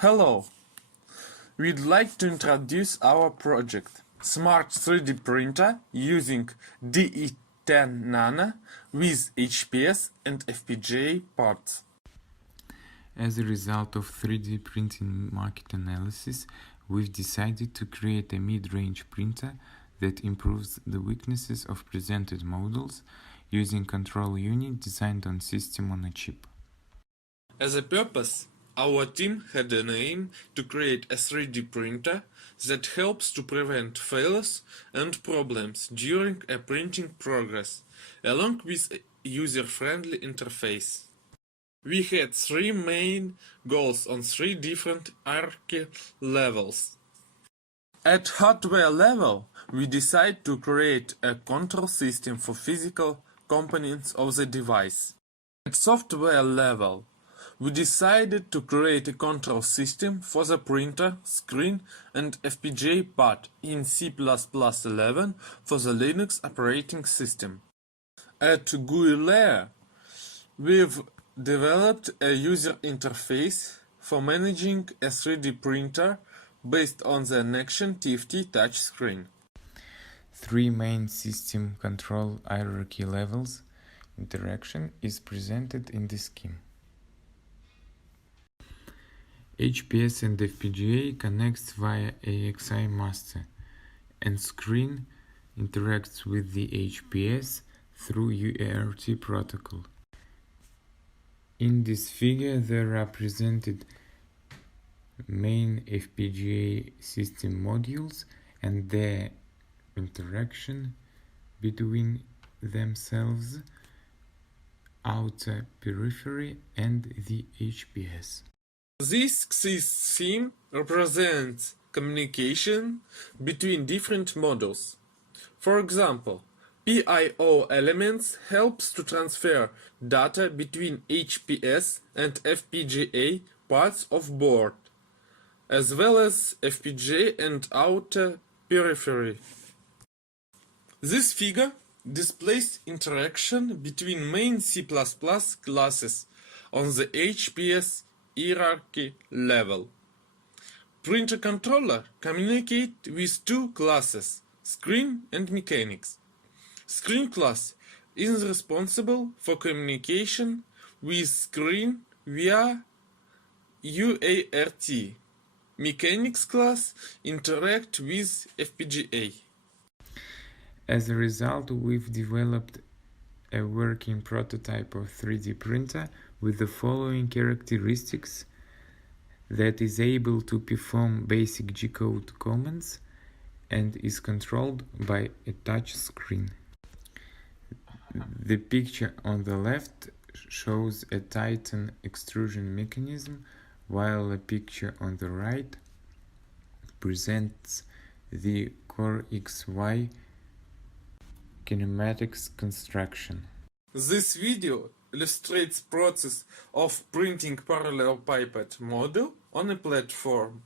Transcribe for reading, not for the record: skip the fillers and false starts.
Hello! We'd like to introduce our project, Smart 3D Printer using DE10-Nano with HPS and FPGA parts. As a result of 3D printing market analysis, we've decided to create a mid-range printer that improves the weaknesses of presented models using control unit designed on system on a chip. As a purpose, our team had an aim to create a 3D printer that helps to prevent failures and problems during a printing progress, along with a user-friendly interface. We had three main goals on three different hierarchy levels. At hardware level, we decided to create a control system for physical components of the device. At software level, we decided to create a control system for the printer, screen and FPGA part in C++11 for the Linux operating system. At GUI layer, we've developed a user interface for managing a 3D printer based on the Nexion TFT touchscreen. Three main system control hierarchy levels interaction is presented in this scheme. HPS and FPGA connects via AXI master, and screen interacts with the HPS through UART protocol. In this figure, there are presented main FPGA system modules and their interaction between themselves, outer periphery, and the HPS. This scheme represents communication between different modules. For example, PIO elements helps to transfer data between HPS and FPGA parts of board, as well as FPGA and outer periphery. This figure displays interaction between main C++ classes on the HPS hierarchy level. Printer controller communicates with two classes, screen and mechanics. Screen class is responsible for communication with screen via UART. Mechanics class interact with FPGA. As a result, we've developed a working prototype of 3D printer with the following characteristics: that is able to perform basic G-code commands and is controlled by a touch screen. The picture on the left shows a Titan extrusion mechanism, while a picture on the right presents the Core XY kinematics construction. This video illustrates process of printing parallel pipette model on a platform.